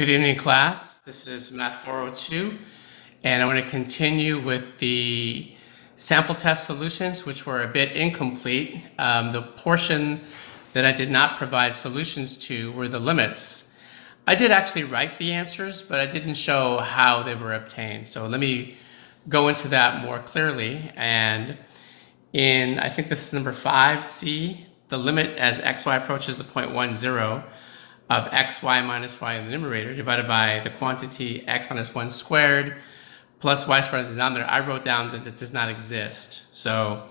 Good evening, class. This is Math 402, and I want to continue with the sample test solutions, which were a bit incomplete. The portion that I did not provide solutions to were the limits. I did actually write the answers, but I didn't show how they were obtained. So let me go into that more clearly. And I think this is number 5C, the limit as xy approaches the point 1, 0, of xy minus y in the numerator divided by the quantity x minus 1 squared plus y squared in the denominator, I wrote down that it does not exist. So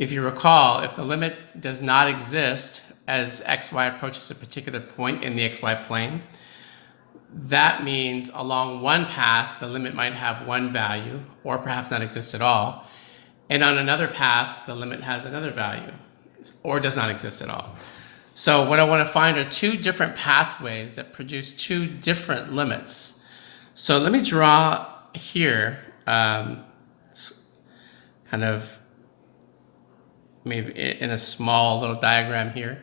if you recall, if the limit does not exist as xy approaches a particular point in the xy plane, that means along one path, the limit might have one value or perhaps not exist at all. And on another path, the limit has another value or does not exist at all. So what I want to find are two different pathways that produce two different limits. So let me draw here, kind of maybe in a small little diagram here.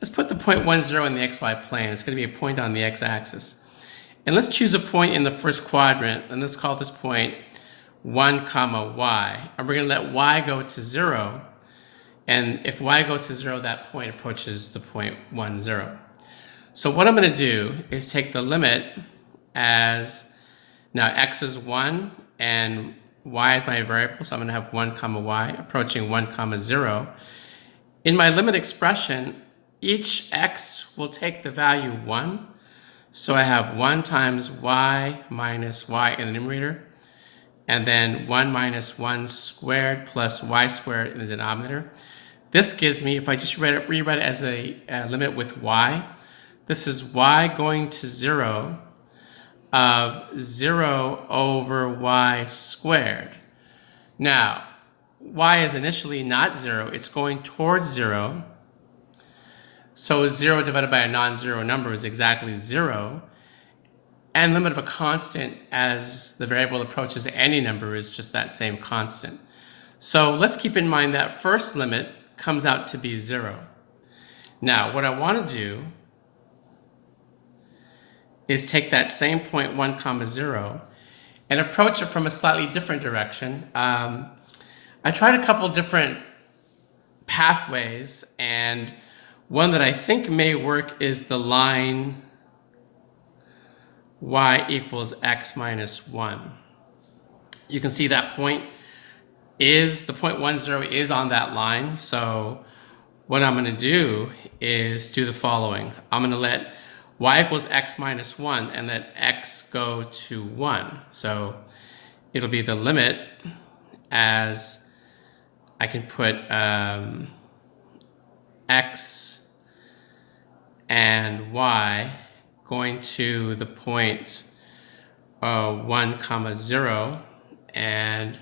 Let's put the point 1, 0 in the xy plane. It's going to be a point on the x-axis. And let's choose a point in the first quadrant, and let's call this point 1, y. And we're going to let y go to 0. And if y goes to 0, that point approaches the point 1, 0. So what I'm going to do is take the limit as, now x is 1 and y is my variable, so I'm going to have 1, y approaching 1, 0. In my limit expression, each x will take the value 1. So I have 1 times y minus y in the numerator, and then 1 minus 1 squared plus y squared in the denominator. This gives me, if I just rewrite it as a limit with y, this is y going to 0 of 0 over y squared. Now, y is initially not 0, it's going towards 0. So 0 divided by a non-zero number is exactly 0. And limit of a constant as the variable approaches any number is just that same constant. So let's keep in mind that first limit comes out to be 0. Now, what I want to do is take that same point 1, 0 and approach it from a slightly different direction. I tried a couple different pathways, and one that I think may work is the line y equals x minus 1. You can see that point is, the point 1, 0 is on that line. So what I'm going to do is do the following. I'm going to let y equals x minus 1 and let x go to 1. So it'll be the limit as I can put x and y going to the point 1, 0, and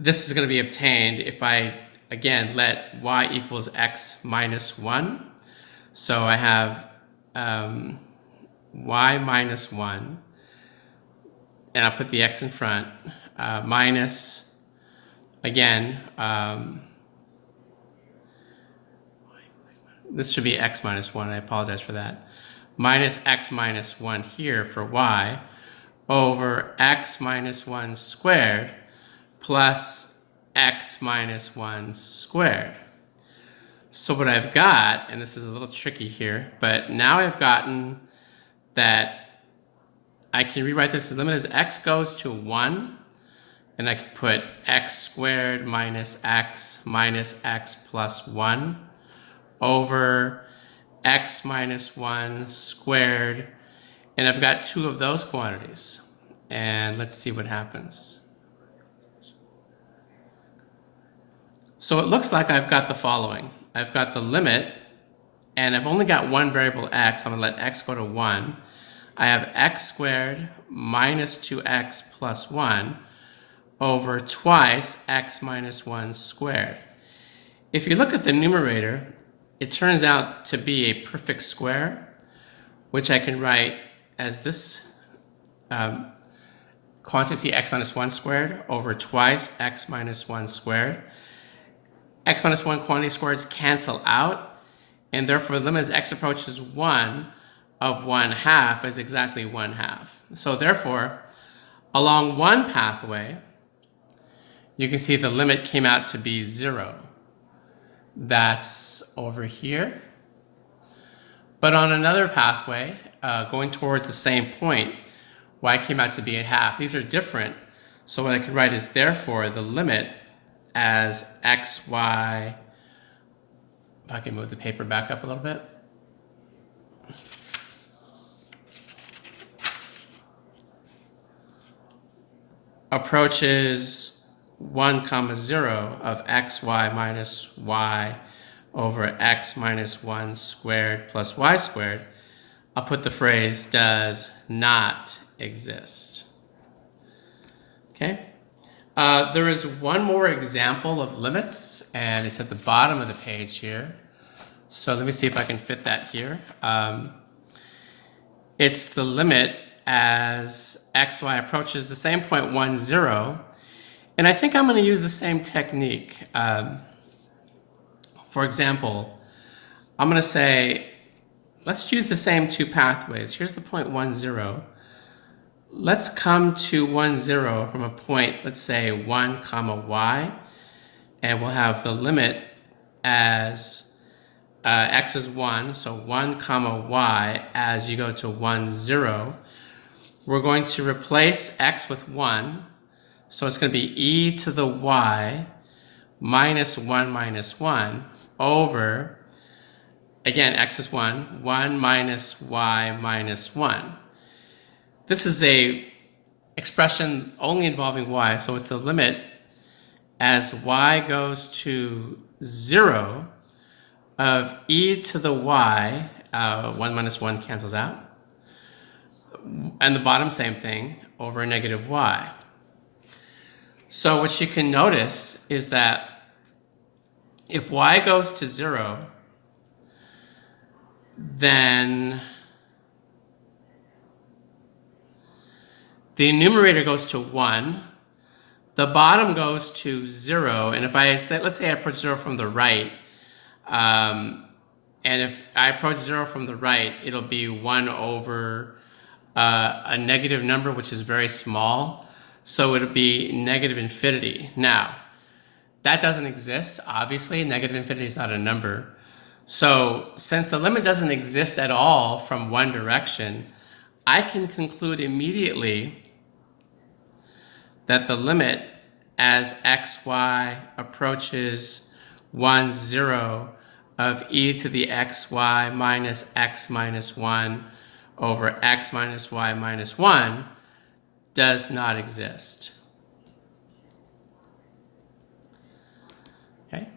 this is going to be obtained if I, again, let y equals x minus 1. So I have y minus 1, and I'll put the x in front, minus, again, this should be x minus 1, I apologize for that, minus x minus 1 here for y, over x minus 1 squared, plus x minus 1 squared. So what I've got, and this is a little tricky here, but now I've gotten that I can rewrite this as limit as x goes to 1, and I can put x squared minus x plus 1 over x minus 1 squared, and I've got two of those quantities. And let's see what happens. So it looks like I've got the following. I've got the limit, and I've only got one variable x. I'm going to let x go to 1. I have x squared minus 2x plus 1 over twice x minus 1 squared. If you look at the numerator, it turns out to be a perfect square, which I can write as this quantity x minus 1 squared over twice x minus 1 squared. X minus 1 quantity squareds cancel out, and therefore the limit as x approaches 1 of 1/2 is exactly 1/2. So therefore, along one pathway, you can see the limit came out to be 0. That's over here. But on another pathway, going towards the same point, y came out to be 1/2. These are different. So what I could write is therefore the limit as xy, if I can move the paper back up a little bit. Approaches 1, 0 of xy minus y over x minus 1 squared plus y squared, I'll put the phrase does not exist. Okay? There is one more example of limits, and it's at the bottom of the page here. So let me see if I can fit that here. It's the limit as xy approaches the same point 1, 0. And I think I'm going to use the same technique. For example, I'm going to say, let's use the same two pathways. Here's the point 1, 0. Let's come to 1, 0 from a point, let's say 1, y, and we'll have the limit as x is 1, so 1, y as you go to 1, 0. We're going to replace x with 1, so it's going to be e to the y minus 1 over, again, x is 1 minus y minus 1. This is a expression only involving y, so it's the limit as y goes to 0 of e to the y, 1 minus 1 cancels out, and the bottom same thing, over negative y. So what you can notice is that if y goes to 0, then the numerator goes to 1, the bottom goes to 0, and if I say, let's say I approach 0 from the right, and if I approach 0 from the right, it'll be 1 over a negative number, which is very small, so it'll be negative infinity. Now, that doesn't exist, obviously. Negative infinity is not a number. So since the limit doesn't exist at all from one direction, I can conclude immediately that the limit as xy approaches 1, 0 of e to the xy minus x minus 1 over x minus y minus 1 does not exist. Okay?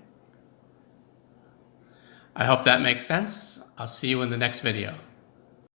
I hope that makes sense. I'll see you in the next video.